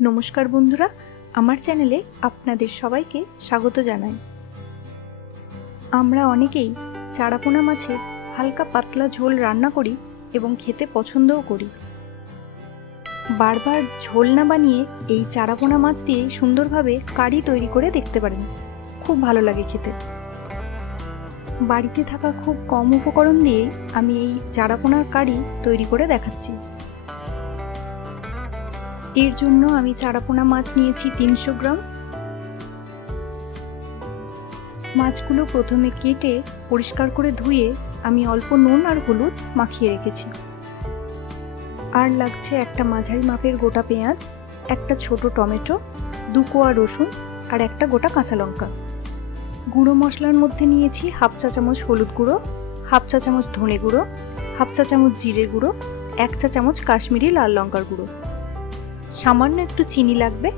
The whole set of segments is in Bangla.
নমস্কার বন্ধুরা, আমার চ্যানেলে আপনাদের সবাইকে স্বাগত জানাই। আমরা অনেকেই চারাপোনা মাছের হালকা পাতলা ঝোল রান্না করি এবং খেতে পছন্দও করি। বারবার ঝোল না বানিয়ে এই চারাপোনা মাছ দিয়ে সুন্দরভাবে কারি তৈরি করে দেখতে পারেন, খুব ভালো লাগে খেতে। বাড়িতে থাকা খুব কম উপকরণ দিয়ে আমি এই চারাপোনার কারি তৈরি করে দেখাচ্ছি। এর জন্য আমি চারাপোনা মাছ নিয়েছি 300 গ্রাম। মাছগুলো প্রথমে কেটে পরিষ্কার করে ধুয়ে আমি অল্প নুন আর হলুদ মাখিয়ে রেখেছি। আর লাগছে একটা মাঝারি মাপের গোটা পেঁয়াজ, একটা ছোট টমেটো, 2 কোয়া রসুন আর একটা গোটা কাঁচা লঙ্কা। গুঁড়ো মশলার মধ্যে নিয়েছি হাফ চা চামচ হলুদ গুঁড়ো, হাফ চা চামচ ধনে গুঁড়ো, হাফ চা চামচ জিরে গুঁড়ো, 1 চা চামচ কাশ্মীরি লাল লঙ্কার গুঁড়ো। সামান্য একটু চিনি লাগবে,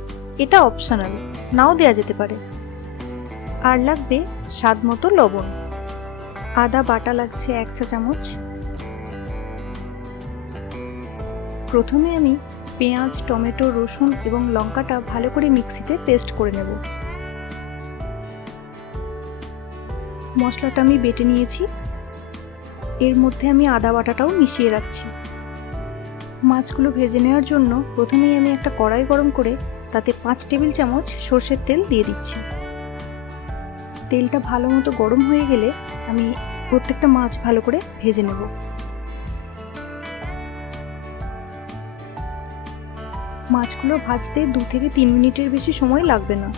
এটা অপশনাল, নাও দেওয়া যেতে পারে। আর লাগবে স্বাদ মতো লবণ। আদা বাটা লাগছে 1 চা চামচ। প্রথমে আমি পেঁয়াজ, টমেটো, রসুন এবং লঙ্কাটা ভালো করে মিক্সিতে পেস্ট করে নেব। মশলাটা আমি বেটে নিয়েছি, এর মধ্যে আমি আদা বাটাটাও মিশিয়ে রাখছি। মাছগুলো ভেজে নেওয়ার জন্য প্রথমেই আমি একটা কড়াই গরম করে তাতে 5 টেবিল চামচ সর্ষের তেল দিয়ে দিচ্ছি। তেলটা ভালো মতো গরম হয়ে গেলে আমি প্রত্যেকটা মাছ ভালো করে ভেজে নেব। মাছগুলো ভাজতে 2 থেকে 3 মিনিটের বেশি সময় লাগবে না।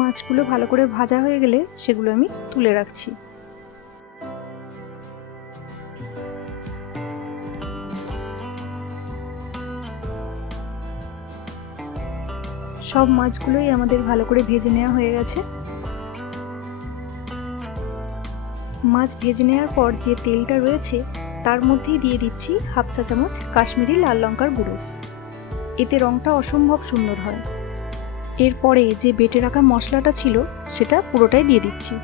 মাছগুলো ভালো করে ভাজা হয়ে গেলে সেগুলো আমি তুলে রাখছি। সব মাছগুলোই আমাদের ভালো করে ভেজে নেওয়া হয়ে গেছে। মাছ ভেজে নেওয়ার পর যে তেলটা রয়েছে তার মধ্যেই দিয়ে দিচ্ছি হাফ চা চামচ কাশ্মীরি লাল লঙ্কার গুঁড়ো। এতে রঙটা অসম্ভব সুন্দর হয়। এরপরে যে বেটে রাখা মশলাটা ছিল সেটা পুরোটাই দিয়ে দিচ্ছি।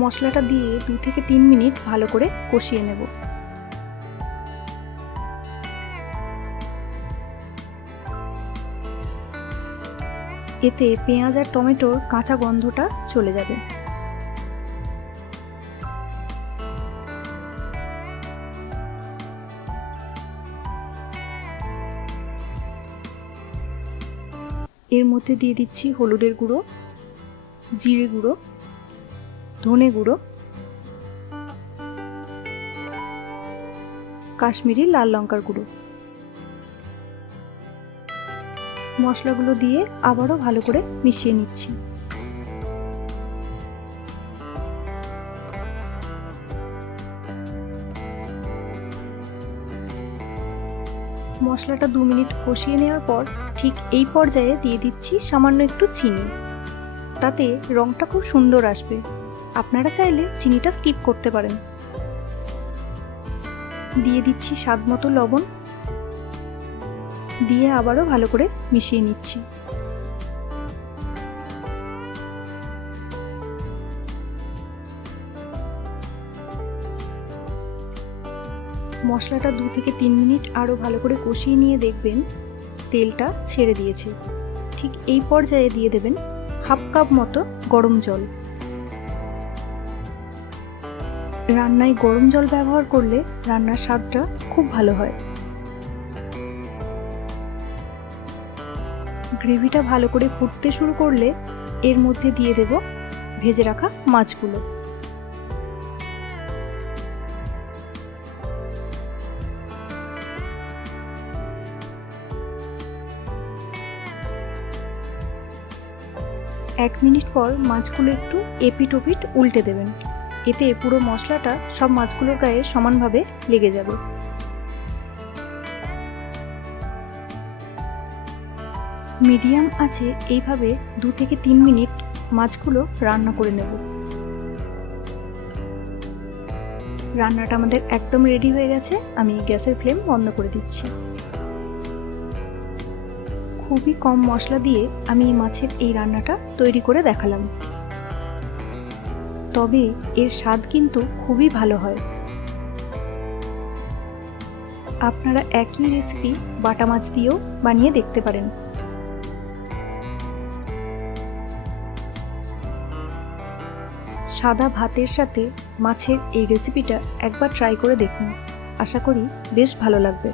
মশলাটা দিয়ে 2 থেকে 3 মিনিট ভালো করে কষিয়ে নেব। এতে পেঁয়াজ আর টমেটোর কাঁচা গন্ধটা চলে যাবে। এর মধ্যে দিয়ে দিচ্ছি হলুদের গুঁড়ো, জিরে গুঁড়ো, ধনে গুঁড়ো, কাশ্মীরি লাল লঙ্কার গুঁড়ো। মশলাগুলো দিয়ে আবারও ভালো করে মিশিয়ে নিচ্ছি। মশলাটা 2 মিনিট কষিয়ে নেওয়ার পর ঠিক এই পর্যায়ে দিয়ে দিচ্ছি সামান্য একটু চিনি। তাতে রঙটা খুব সুন্দর আসবে। আপনারা চাইলে চিনিটা স্কিপ করতে পারেন। দিয়ে দিচ্ছি স্বাদ মতো লবণ, দিয়ে আবারও ভালো করে মিশিয়ে নিচ্ছি। মশলাটা 2 থেকে 3 মিনিট আরও ভালো করে কষিয়ে নিয়ে দেখবেন তেলটা ছেড়ে দিয়েছে। ঠিক এই পর্যায়ে দিয়ে দেবেন হাফ কাপ মতো গরম জল। রান্নায় গরম জল ব্যবহার করলে রান্নার স্বাদটা খুব ভালো হয়। গ্রেভিটা ভালো করে ফুটতে শুরু করলে এর মধ্যে দিয়ে দেব ভেজে রাখা মাছগুলো। 1 মিনিট পর মাছগুলো একটু এপিট ওপিট উল্টে দেবেন। এতে পুরো মশলাটা সব মাছগুলোর গায়ে সমানভাবে লেগে যাবে। মিডিয়াম আছে এইভাবে 2 থেকে 3 মিনিট মাছগুলো রান্না করে নেব। রান্নাটা আমাদের একদম রেডি হয়ে গেছে। আমি গ্যাসের ফ্লেম বন্ধ করে দিচ্ছি। খুবই কম মশলা দিয়ে আমি মাছের এই রান্নাটা তৈরি করে দেখালাম, তবে এর স্বাদ কিন্তু খুবই ভালো হয়। আপনারা একই রেসিপি বাটা মাছ দিয়েও বানিয়ে দেখতে পারেন। সাদা ভাতের সাথে মাছের এই রেসিপিটা একবার ট্রাই করে দেখুন, আশা করি বেশ ভালো লাগবে।